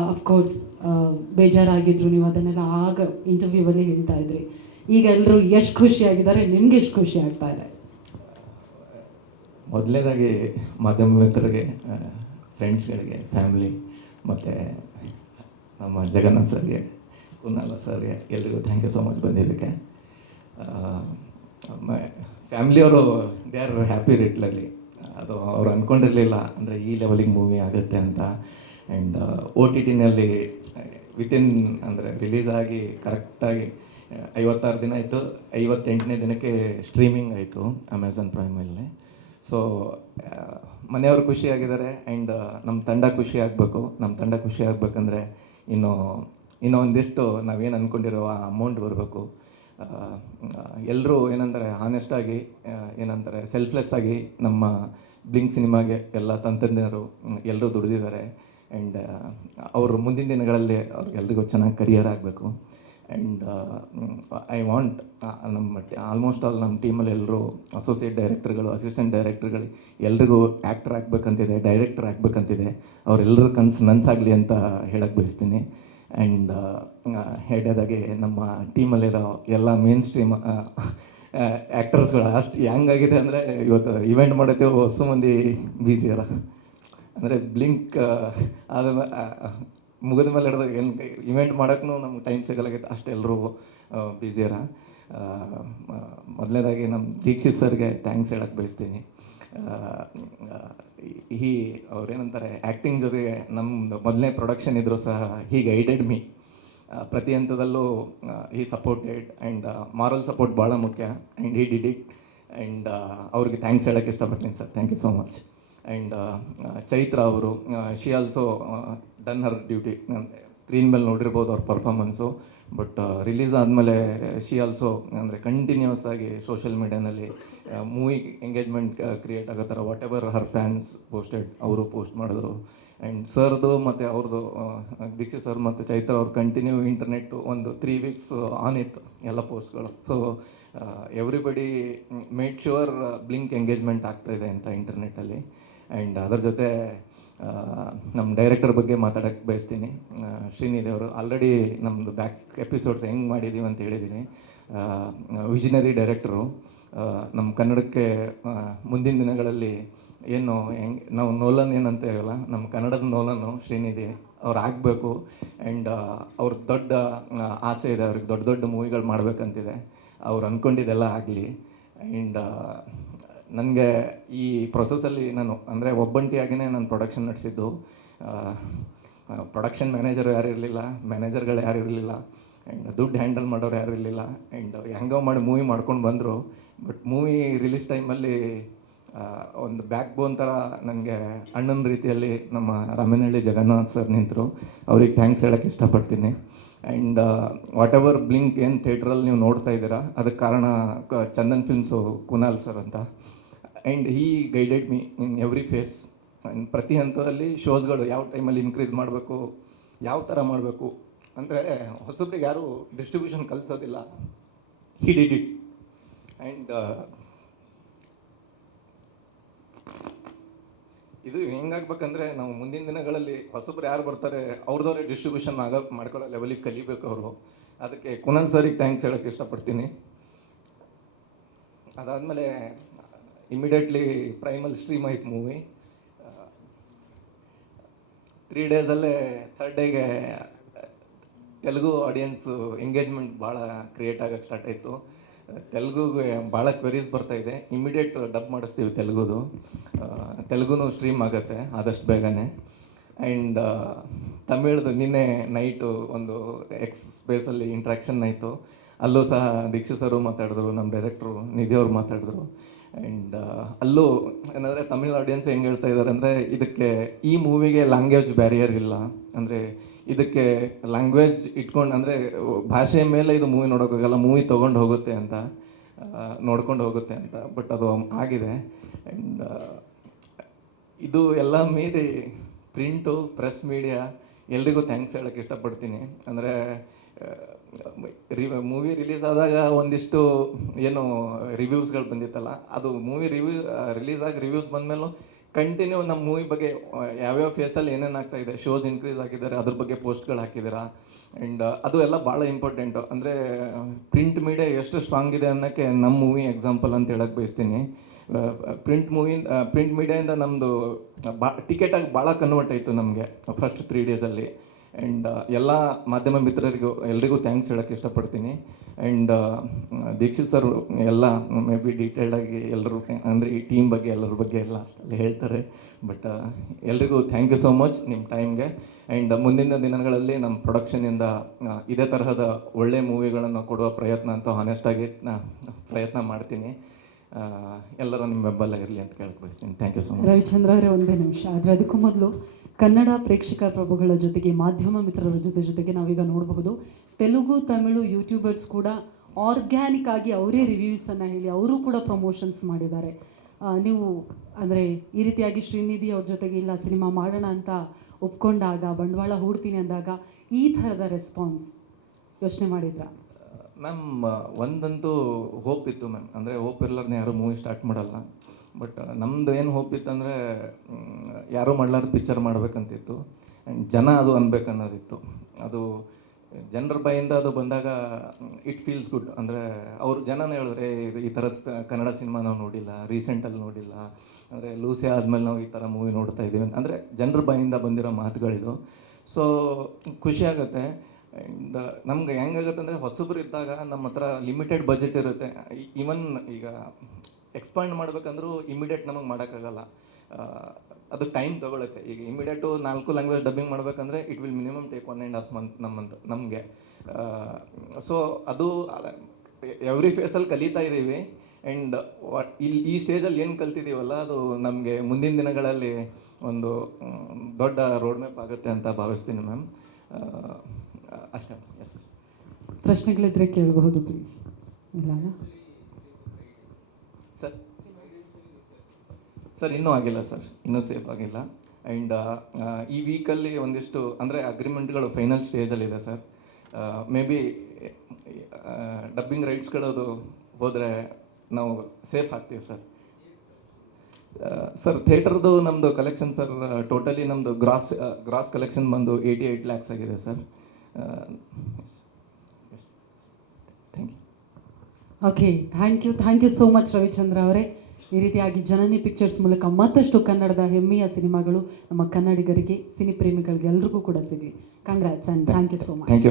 Of course ಬೇಜಾರಾಗಿದ್ರು, ನೀವು ಅದನ್ನೆಲ್ಲ ಆಗ ಇಂಟರ್ವ್ಯೂವಲ್ಲಿ ಹೇಳ್ತಾ ಇದ್ರಿ. ಈಗ ಎಲ್ಲರೂ ಎಷ್ಟು ಖುಷಿಯಾಗಿದ್ದಾರೆ, ನಿಮ್ಗೆ ಎಷ್ಟು ಖುಷಿ ಆಗ್ತಾ ಇದೆ? ಮೊದಲನೇದಾಗಿ ಮಾಧ್ಯಮ ಮಿತ್ರರಿಗೆ ಫ್ರೆಂಡ್ಸ್ಗಳಿಗೆ ಫ್ಯಾಮಿಲಿ ಮತ್ತು ನಮ್ಮ ಜಗನ್ನಾಥ್ ಸರ್ಗೆ, ಕುನ್ನಾಲ ಸರ್ಗೆ ಎಲ್ರಿಗೂ ಥ್ಯಾಂಕ್ ಯು ಸೊ ಮಚ್ ಬಂದಿದ್ದಕ್ಕೆ. ಫ್ಯಾಮಿಲಿಯವರು ದೇ ಆರ್ ಹ್ಯಾಪಿ ರೇಟ್ಲಲ್ಲಿ ಅದು ಅವ್ರು ಅಂದ್ಕೊಂಡಿರಲಿಲ್ಲ ಅಂದರೆ ಈ ಲೆವೆಲಿಗೆ ಮೂವಿ ಆಗುತ್ತೆ ಅಂತ. ಆ್ಯಂಡ್ ಓ ಟಿ ಟಿನಲ್ಲಿ ವಿತಿನ್ ಅಂದರೆ ರಿಲೀಸ್ ಆಗಿ ಕರೆಕ್ಟಾಗಿ ಐವತ್ತಾರು ದಿನ ಆಯಿತು. ಐವತ್ತೆಂಟನೇ ದಿನಕ್ಕೆ ಸ್ಟ್ರೀಮಿಂಗ್ ಆಯಿತು ಅಮೆಝಾನ್ ಪ್ರೈಮಲ್ಲಿ ಸೊ ಮನೆಯವರು ಖುಷಿಯಾಗಿದ್ದಾರೆ ಆ್ಯಂಡ್ ನಮ್ಮ ತಂಡ ಖುಷಿ ಆಗಬೇಕು. ನಮ್ಮ ತಂಡ ಖುಷಿ ಆಗಬೇಕಂದ್ರೆ ಇನ್ನು, ಇನ್ನೂ ಒಂದಿಷ್ಟು ನಾವೇನು ಅಂದ್ಕೊಂಡಿರೋ ಆ ಅಮೌಂಟ್ ಬರಬೇಕು. ಎಲ್ಲರೂ ಏನಂದರೆ ಹಾನೆಸ್ಟಾಗಿ ಏನಂತಾರೆ ಸೆಲ್ಫ್ಲೆಸ್ ಆಗಿ ನಮ್ಮ ಬ್ಲಿಂಕ್ ಸಿನಿಮಾಗೆ ಎಲ್ಲ ತಂತ್ರಜ್ಞರು ಎಲ್ಲರೂ ದುಡಿದಿದ್ದಾರೆ. ಆ್ಯಂಡ್ ಅವರು ಮುಂದಿನ ದಿನಗಳಲ್ಲಿ ಅವ್ರಿಗೆಲ್ರಿಗೂ ಚೆನ್ನಾಗಿ ಕರಿಯರ್ ಆಗಬೇಕು. ಆ್ಯಂಡ್ ಐ ವಾಂಟ್ ನಮ್ಮ ಆಲ್ಮೋಸ್ಟ್ ಆಲ್ ನಮ್ಮ ಟೀಮಲ್ಲಿ ಎಲ್ಲರೂ ಅಸೋಸಿಯೇಟ್ ಡೈರೆಕ್ಟರ್ಗಳು ಅಸಿಸ್ಟೆಂಟ್ ಡೈರೆಕ್ಟರ್ಗಳು ಎಲ್ರಿಗೂ ಆ್ಯಕ್ಟರ್ ಆಗಬೇಕಂತಿದೆ ಡೈರೆಕ್ಟರ್ ಆಗಬೇಕಂತಿದೆ. ಅವರೆಲ್ಲರ ಕನಸು ನನಸಾಗಲಿ ಅಂತ ಹೇಳಕ್ಕೆ ಬಯಸ್ತೀನಿ. ಆ್ಯಂಡ್ ಹೇಳೋದಾಗೆ ನಮ್ಮ ಟೀಮಲ್ಲಿರೋ ಎಲ್ಲ ಮೇನ್ ಸ್ಟ್ರೀಮ್ ಆ್ಯಕ್ಟರ್ಸ್ಗಳು ಅಷ್ಟು ಹೆಂಗಾಗಿದೆ ಅಂದರೆ ಇವತ್ತು ಇವೆಂಟ್ ಮಾಡೋಕ್ಕೆ ಹೊಸ ಮಂದಿ ಅಲ್ಲ. ಅಂದರೆ ಬ್ಲಿಂಕ್ ಆದ ಮುಗಿದ ಮೇಲೆ ಹಿಡಿದಾಗ ಏನು ಇವೆಂಟ್ ಮಾಡೋಕ್ಕೂ ನಮ್ಗೆ ಟೈಮ್ ಸಿಗಲಾಗೈತೆ ಅಷ್ಟು ಎಲ್ಲರೂ ಬ್ಯುಸಿಯರ ಮೊದಲನೇದಾಗಿ ನಮ್ಮ ದೀಕ್ಷಿತ್ ಸರ್ಗೆ ಥ್ಯಾಂಕ್ಸ್ ಹೇಳಕ್ಕೆ ಬಯಸ್ತೀನಿ. ಈ ಅವ್ರೇನಂತಾರೆ ಆ್ಯಕ್ಟಿಂಗ್ ಜೊತೆಗೆ ನಮ್ಮದು ಮೊದಲನೇ ಪ್ರೊಡಕ್ಷನ್ ಇದ್ದರೂ ಸಹ ಹೀ ಗೈಡೆಡ್ ಮೀ ಪ್ರತಿ ಹಂತದಲ್ಲೂ ಈ ಸಪೋರ್ಟೆಡ್ ಆ್ಯಂಡ್ ಮಾರಲ್ ಸಪೋರ್ಟ್ ಭಾಳ ಮುಖ್ಯ. And he did it and ಅವ್ರಿಗೆ ಥ್ಯಾಂಕ್ಸ್ ಹೇಳೋಕ್ಕೆ ಇಷ್ಟಪಡ್ತೀನಿ sir. Thank you so much and Chaitra ಅವರು she also done her duty screen ಮೇಲೆ ನೋಡಿರ್ಬೋದು ಅವ್ರ ಪರ್ಫಾರ್ಮೆನ್ಸು ಬಟ್ ರಿಲೀಸ್ ಆದಮೇಲೆ ಶಿ ಆಲ್ಸೋ ಅಂದರೆ ಕಂಟಿನ್ಯೂಸ್ ಆಗಿ ಸೋಷಿಯಲ್ ಮೀಡ್ಯಾನಲ್ಲಿ ಮೂವಿ ಎಂಗೇಜ್ಮೆಂಟ್ ಕ್ರಿಯೇಟ್ ಆಗೋ ಥರ whatever her fans posted ಅವರು ಪೋಸ್ಟ್ ಮಾಡಿದ್ರು. ಆ್ಯಂಡ್ ಸರ್ದು ಮತ್ತು ಅವ್ರದ್ದು ದೀಕ್ಷಿತ್ ಸರ್ ಮತ್ತು ಚೈತ್ರ ಅವ್ರು ಕಂಟಿನ್ಯೂ ಇಂಟರ್ನೆಟ್ಟು ಒಂದು ತ್ರೀ ವೀಕ್ಸ್ ಆನ್ ಇತ್ತು ಎಲ್ಲ ಪೋಸ್ಟ್ಗಳು so everybody made sure blink engagement ಆಗ್ತಾಯಿದೆ ಅಂತ ಇಂಟರ್ನೆಟ್ಟಲ್ಲಿ ಆ್ಯಂಡ್ ಅದರ ಜೊತೆ ನಮ್ಮ ಡೈರೆಕ್ಟರ್ ಬಗ್ಗೆ ಮಾತಾಡೋಕ್ಕೆ ಬಯಸ್ತೀನಿ. ಶ್ರೀನಿಧಿ ಅವರು ಆಲ್ರೆಡಿ ನಮ್ಮದು ಬ್ಯಾಕ್ ಎಪಿಸೋಡ್ಸ್ ಹೆಂಗೆ ಮಾಡಿದ್ದೀವಿ ಅಂತ ಹೇಳಿದ್ದೀನಿ ವಿಷನರಿ ಡೈರೆಕ್ಟರು ನಮ್ಮ ಕನ್ನಡಕ್ಕೆ ಮುಂದಿನ ದಿನಗಳಲ್ಲಿ ಏನು ಹೆಂಗೆ, ನಾವು ನೋಲನ್ ಏನಂತ ಹೇಳಲ್ಲ ನಮ್ಮ ಕನ್ನಡದ ನೋಲನ್ನು ಶ್ರೀನಿಧಿ ಅವ್ರು ಆಗಬೇಕು. ಆ್ಯಂಡ್ ಅವ್ರ ದೊಡ್ಡ ಆಸೆ ಇದೆ, ಅವ್ರಿಗೆ ದೊಡ್ಡ ದೊಡ್ಡ ಮೂವಿಗಳು ಮಾಡಬೇಕಂತಿದೆ. ಅವ್ರು ಅಂದ್ಕೊಂಡಿದ್ದೆಲ್ಲ ಆಗಲಿ. ಆ್ಯಂಡ್ ನನಗೆ ಈ ಪ್ರೊಸೆಸಲ್ಲಿ ನಾನು, ಅಂದರೆ ಒಬ್ಬಂಟಿಯಾಗಿಯೇ ನಾನು ಪ್ರೊಡಕ್ಷನ್ ನಡೆಸಿದ್ದು. ಪ್ರೊಡಕ್ಷನ್ ಮ್ಯಾನೇಜರು ಯಾರು ಇರಲಿಲ್ಲ ಮ್ಯಾನೇಜರ್ಗಳು ಯಾರು ಇರಲಿಲ್ಲ ಆ್ಯಂಡ್ ದುಡ್ಡು ಹ್ಯಾಂಡಲ್ ಮಾಡೋರು ಯಾರು ಇರಲಿಲ್ಲ ಆ್ಯಂಡ್ ಹೆಂಗೋ ಮಾಡಿ ಮೂವಿ ಮಾಡ್ಕೊಂಡು ಬಂದರು. ಬಟ್ ಮೂವಿ ರಿಲೀಸ್ ಟೈಮಲ್ಲಿ ಒಂದು ಬ್ಯಾಕ್ ಬೋನ್ ಥರ ನನಗೆ ಅಣ್ಣನ ರೀತಿಯಲ್ಲಿ ನಮ್ಮ ರಾಮನಹಳ್ಳಿ ಜಗನ್ನಾಥ್ ಸರ್ ನಿಂತರು. ಅವ್ರಿಗೆ ಥ್ಯಾಂಕ್ಸ್ ಹೇಳೋಕ್ಕೆ ಇಷ್ಟಪಡ್ತೀನಿ. ಆ್ಯಂಡ್ ವಾಟ್ ಎವರ್ ಬ್ಲಿಂಕ್ ಏನು ಥಿಯೇಟ್ರಲ್ಲಿ ನೀವು ನೋಡ್ತಾ ಇದ್ದೀರಾ, ಅದಕ್ಕೆ ಕಾರಣ ಚಂದನ್ ಫಿಲ್ಮ್ಸು ಕುನಾಲ್ ಸರ್ ಅಂತ. And he guided me in every phase and ಪ್ರತಿ ಹಂತದಲ್ಲಿ ಶೋಸ್ಗಳು ಯಾವ ಟೈಮಲ್ಲಿ ಇನ್ಕ್ರೀಸ್ ಮಾಡಬೇಕು, ಯಾವ ಥರ ಮಾಡಬೇಕು. ಅಂದರೆ ಹೊಸಬ್ರಿಗೆ ಯಾರೂ ಡಿಸ್ಟ್ರಿಬ್ಯೂಷನ್ ಕಲಿಸೋದಿಲ್ಲ. ಹಿ ಡಿಡ್ ಇಟ್ ಆ್ಯಂಡ್ ಇದು ಹೆಂಗಾಗ್ಬೇಕಂದ್ರೆ ನಾವು ಮುಂದಿನ ದಿನಗಳಲ್ಲಿ ಹೊಸಬ್ರು ಯಾರು ಬರ್ತಾರೆ, ಅವ್ರದವ್ರೆ ಡಿಸ್ಟ್ರಿಬ್ಯೂಷನ್ ಆಗ ಮಾಡ್ಕೊಳ್ಳೋ ಲೆವೆಲಿಗೆ ಕಲಿಬೇಕು ಅವರು. ಅದಕ್ಕೆ ಕುನಲ್ ಸರಿಗೆ ಥ್ಯಾಂಕ್ಸ್ ಹೇಳೋಕ್ಕೆ ಇಷ್ಟಪಡ್ತೀನಿ. ಅದಾದಮೇಲೆ ಇಮಿಡಿಯೇಟ್ಲಿ ಪ್ರೈಮಲ್ ಸ್ಟ್ರೀಮ್ ಆಯ್ತು ಮೂವಿ ತ್ರೀ ಡೇಸಲ್ಲೇ ಥರ್ಡ್ ಡೇಗೆ ತೆಲುಗು ಆಡಿಯನ್ಸು ಎಂಗೇಜ್ಮೆಂಟ್ ಭಾಳ ಕ್ರಿಯೇಟ್ ಆಗೋಕ್ಕೆ ಸ್ಟಾರ್ಟ್ ಆಯಿತು. ತೆಲುಗುಗೆ ಭಾಳ ಕ್ವೆರೀಸ್ ಬರ್ತಾ ಇದೆ. ಇಮಿಡಿಯೇಟ್ ಡಬ್ ಮಾಡಿಸ್ತೀವಿ ತೆಲುಗುದು. ತೆಲುಗುನು ಸ್ಟ್ರೀಮ್ ಆಗುತ್ತೆ ಆದಷ್ಟು ಬೇಗನೆ. ಆ್ಯಂಡ್ ತಮಿಳ್ದು ನಿನ್ನೆ ನೈಟು ಒಂದು ಎಕ್ಸ್ ಸ್ಪೇಸಲ್ಲಿ ಇಂಟ್ರ್ಯಾಕ್ಷನ್ ಆಯಿತು. ಅಲ್ಲೂ ಸಹ ದೀಕ್ಷಿತ್ ಸರು ಮಾತಾಡಿದ್ರು, ನಮ್ಮ ಡೈರೆಕ್ಟ್ರು ನಿಧಿ ಅವ್ರು ಮಾತಾಡಿದ್ರು. ಆ್ಯಂಡ್ ಅಲ್ಲೂ ಏನಂದರೆ ತಮಿಳ್ ಆಡಿಯನ್ಸ್ ಹೆಂಗೆ ಹೇಳ್ತಾ ಇದ್ದಾರೆ ಅಂದರೆ ಇದಕ್ಕೆ ಈ ಮೂವಿಗೆ ಲ್ಯಾಂಗ್ವೇಜ್ ಬ್ಯಾರಿಯರ್ ಇಲ್ಲ. ಅಂದರೆ ಇದಕ್ಕೆ ಲ್ಯಾಂಗ್ವೇಜ್ ಇಟ್ಕೊಂಡು ಅಂದರೆ ಭಾಷೆ ಮೇಲೆ ಇದು ಮೂವಿ ನೋಡೋಕ್ಕಾಗಲ್ಲ ಮೂವಿ ತೊಗೊಂಡು ಹೋಗುತ್ತೆ ಅಂತ ನೋಡ್ಕೊಂಡು ಹೋಗುತ್ತೆ ಅಂತ ಬಟ್ ಅದು ಆಗಿದೆ. ಆ್ಯಂಡ್ ಇದು ಎಲ್ಲ ಮೀರಿ ಪ್ರಿಂಟು ಪ್ರೆಸ್ ಮೀಡಿಯಾ ಎಲ್ರಿಗೂ ಥ್ಯಾಂಕ್ಸ್ ಹೇಳೋಕ್ಕೆ ಇಷ್ಟಪಡ್ತೀನಿ. ಅಂದರೆ ಮೂವಿ ರಿಲೀಸ್ ಆದಾಗ ಒಂದಿಷ್ಟು ಏನು ರಿವ್ಯೂಸ್ಗಳು ಬಂದಿತ್ತಲ್ಲ, ಅದು ಮೂವಿ ರಿವ್ಯೂ ರಿಲೀಸ್ ಆಗಿ ರಿವ್ಯೂಸ್ ಬಂದಮೇಲೂ ಕಂಟಿನ್ಯೂ ನಮ್ಮ ಮೂವಿ ಬಗ್ಗೆ ಯಾವ್ಯಾವ ಫೇಸಲ್ಲಿ ಏನೇನು ಆಗ್ತಾ ಇದೆ ಶೋಸ್ ಇನ್ಕ್ರೀಸ್ ಆಗಿದ್ದಾರೆ, ಅದ್ರ ಬಗ್ಗೆ ಪೋಸ್ಟ್ಗಳು ಹಾಕಿದ್ದೀರಾ? ಆ್ಯಂಡ್ ಅದು ಎಲ್ಲ ಭಾಳ ಇಂಪಾರ್ಟೆಂಟು ಅಂದರೆ ಪ್ರಿಂಟ್ ಮೀಡಿಯಾ ಎಷ್ಟು ಸ್ಟ್ರಾಂಗ್ ಇದೆ ಅನ್ನೋಕ್ಕೆ ನಮ್ಮ ಮೂವಿ ಎಕ್ಸಾಂಪಲ್ ಅಂತ ಹೇಳಕ್ಕೆ ಬಯಸ್ತೀನಿ. ಪ್ರಿಂಟ್ ಮೂವಿ ಪ್ರಿಂಟ್ ಮೀಡಿಯಾಯಿಂದ ನಮ್ಮದು ಬಾ ಟಿಕೆಟಾಗಿ ಭಾಳ ಕನ್ವರ್ಟ್ ಆಯಿತು ನಮಗೆ ಫಸ್ಟ್ ತ್ರೀ ಡೇಸಲ್ಲಿ ಆ್ಯಂಡ್ ಎಲ್ಲ ಮಾಧ್ಯಮ ಮಿತ್ರರಿಗೂ, ಎಲ್ರಿಗೂ ಥ್ಯಾಂಕ್ಸ್ ಹೇಳೋಕ್ಕೆ ಇಷ್ಟಪಡ್ತೀನಿ. ಆ್ಯಂಡ್ ದೀಕ್ಷಿತ್ ಸರ್ ಎಲ್ಲ ಮೇ ಬಿ ಡೀಟೇಲ್ಡಾಗಿ ಎಲ್ಲರೂ ಅಂದರೆ ಈ ಟೀಮ್ ಬಗ್ಗೆ, ಎಲ್ಲರ ಬಗ್ಗೆ ಎಲ್ಲ ಅಷ್ಟೆಲ್ಲ ಹೇಳ್ತಾರೆ. ಬಟ್ ಎಲ್ರಿಗೂ ಥ್ಯಾಂಕ್ ಯು ಸೋ ಮಚ್ ನಿಮ್ಮ ಟೈಮ್ಗೆ ಆ್ಯಂಡ್ ಮುಂದಿನ ದಿನಗಳಲ್ಲಿ ನಮ್ಮ ಪ್ರೊಡಕ್ಷನಿಂದ ಇದೇ ತರಹದ ಒಳ್ಳೆ ಮೂವಿಗಳನ್ನು ಕೊಡುವ ಪ್ರಯತ್ನ ಅಂತ ಹಾನೆಸ್ಟಾಗಿ ಪ್ರಯತ್ನ ಮಾಡ್ತೀನಿ. ಎಲ್ಲರೂ ನಿಮ್ಮ ಬೆಂಬಲ ಇರಲಿ ಅಂತ ಕೇಳಕ್ಕೆ ಬಯಸ್ತೀನಿ thank you so much Ravichandra ಅವರೇ ಒಂದೇ ನಿಮಿಷ. ಆದರೆ ಅದಕ್ಕೂ ಮೊದಲು ಕನ್ನಡ ಪ್ರೇಕ್ಷಕ ಪ್ರಭುಗಳ ಜೊತೆಗೆ ಮಾಧ್ಯಮ ಮಿತ್ರರ ಜೊತೆ ಜೊತೆಗೆ ನಾವೀಗ ನೋಡಬಹುದು. ತೆಲುಗು, ತಮಿಳು ಯೂಟ್ಯೂಬರ್ಸ್ ಕೂಡ ಆರ್ಗ್ಯಾನಿಕ್ ಆಗಿ ಅವರೇ ರಿವ್ಯೂಸನ್ನು ಹೇಳಿ ಅವರು ಕೂಡ ಪ್ರಮೋಷನ್ಸ್ ಮಾಡಿದ್ದಾರೆ. ನೀವು ಅಂದರೆ ಈ ರೀತಿಯಾಗಿ ಶ್ರೀನಿಧಿ ಅವ್ರ ಜೊತೆಗೆ ಇಲ್ಲ ಸಿನಿಮಾ ಮಾಡೋಣ ಅಂತ ಒಪ್ಕೊಂಡಾಗ, ಬಂಡವಾಳ ಹೂಡ್ತೀನಿ ಅಂದಾಗ ಈ ಥರದ ರೆಸ್ಪಾನ್ಸ್ ಯೋಚನೆ ಮಾಡಿದ್ರ? ಮ್ಯಾಮ್ ಒಂದಂತೂ ಹೋಪ್ ಇತ್ತು ಮ್ಯಾಮ್. ಅಂದರೆ ಹೋಪ್ ಇರ್ಲಾರ್ದೆ ಯಾರು ಮೂವಿ ಸ್ಟಾರ್ಟ್ ಮಾಡಲ್ಲ. ಬಟ್ ನಮ್ದು ಏನು ಹೋಪ್ ಇತ್ತಂದರೆ ಯಾರೂ ಮಾಡ್ಲಾರ್ದು ಪಿಕ್ಚರ್ ಮಾಡಬೇಕಂತಿತ್ತು. ಆ್ಯಂಡ್ ಜನ ಅದು ಅನ್ಬೇಕನ್ನೋದಿತ್ತು. ಅದು ಜನರ ಬಾಯಿಂದ ಅದು ಬಂದಾಗ ಇಟ್ ಫೀಲ್ಸ್ ಗುಡ್ ಅಂದರೆ ಅವ್ರು ಜನನೇ ಹೇಳಿದ್ರೆ ಇದು ಈ ಥರದ ಕನ್ನಡ ಸಿನಿಮಾ ನಾವು ನೋಡಿಲ್ಲ ರೀಸೆಂಟಲ್ಲಿ ನೋಡಿಲ್ಲ. ಅಂದರೆ ಲೂಸಿ ಆದಮೇಲೆ ನಾವು ಈ ಥರ ಮೂವಿ ನೋಡ್ತಾ ಇದ್ದೀವಿ. ಅಂದರೆ ಜನರ ಬಾಯಿಂದ ಬಂದಿರೋ ಮಾತುಗಳಿದು. ಸೊ ಖುಷಿ ಆಗುತ್ತೆ. ಆ್ಯಂಡ್ ನಮ್ಗೆ ಹೆಂಗಾಗುತ್ತೆ ಅಂದರೆ ಹೊಸಬ್ರು ಇದ್ದಾಗ ನಮ್ಮ ಹತ್ರ ಲಿಮಿಟೆಡ್ ಬಜೆಟ್ ಇರುತ್ತೆ. ಈವನ್ ಈಗ ಎಕ್ಸ್ಪಾಂಡ್ ಮಾಡ್ಬೇಕಂದ್ರೂ ಇಮಿಡಿಯೇಟ್ ನಮಗೆ ಮಾಡೋಕ್ಕಾಗಲ್ಲ. ಅದು ಟೈಮ್ ತಗೊಳುತ್ತೆ. ಈಗ ಇಮಿಡಿಯೇಟು ನಾಲ್ಕು ಲ್ಯಾಂಗ್ವೇಜ್ ಡಬ್ಬಿಂಗ್ ಮಾಡಬೇಕಂದ್ರೆ it will minimum take one and half month ನಮ್ಮಂತ ನಮಗೆ. ಸೊ ಅದು ಎವ್ರಿ ಫೇಸಲ್ಲಿ ಕಲಿತಾ ಇದ್ದೀವಿ ಆ್ಯಂಡ್ ಇಲ್ಲಿ ಈ ಸ್ಟೇಜಲ್ಲಿ ಏನು ಕಲ್ತಿದ್ದೀವಲ್ಲ ಅದು ನಮಗೆ ಮುಂದಿನ ದಿನಗಳಲ್ಲಿ ಒಂದು ದೊಡ್ಡ ರೋಡ್ ಮ್ಯಾಪ್ ಆಗುತ್ತೆ ಅಂತ ಭಾವಿಸ್ತೀನಿ ಮ್ಯಾಮ್ ಅಷ್ಟೇ ಪ್ರಶ್ನೆಗಳಿದ್ರೆ ಕೇಳಬಹುದು ಪ್ಲೀಸ್ ಇಲ್ಲ ಸರ್ ಇನ್ನೂ ಆಗಿಲ್ಲ ಸರ್ ಇನ್ನೂ ಸೇಫ್ ಆಗಿಲ್ಲ. ಆ್ಯಂಡ್ ಈ ವೀಕಲ್ಲಿ ಒಂದಿಷ್ಟು, ಅಂದರೆ ಅಗ್ರಿಮೆಂಟ್ಗಳು ಫೈನಲ್ ಸ್ಟೇಜಲ್ಲಿದೆ ಸರ್ ಮೇ ಬಿ ಡಬ್ಬಿಂಗ್ ರೈಟ್ಸ್ಗಳದು ಹೋದರೆ ನಾವು ಸೇಫ್ ಆಗ್ತೀವಿ ಸರ್ ಸರ್ ಥಿಯೇಟರ್ದು ನಮ್ಮದು ಕಲೆಕ್ಷನ್ ಸರ್ ಟೋಟಲಿ ನಮ್ಮದು ಗ್ರಾಸ್ ಗ್ರಾಸ್ ಕಲೆಕ್ಷನ್ ಬಂದು ಏಯ್ಟಿ ಏಯ್ಟ್ ಲ್ಯಾಕ್ಸ್ ಆಗಿದೆ sir thank you okay thank you thank you so much Ravichandra ಅವರೇ. ಈ ರೀತಿಯಾಗಿ ಜನನಿ ಪಿಕ್ಚರ್ಸ್ ಮೂಲಕ ಮತ್ತಷ್ಟು ಕನ್ನಡದ ಹೆಮ್ಮೆಯ ಸಿನಿಮಾಗಳು ನಮ್ಮ ಕನ್ನಡಿಗರಿಗೆ ಸಿನಿ ಪ್ರೇಮಿಗಳಿಗೆ ಎಲ್ರಿಗೂ ಕೂಡ ಸಿಗಲಿ congrats and thank you so much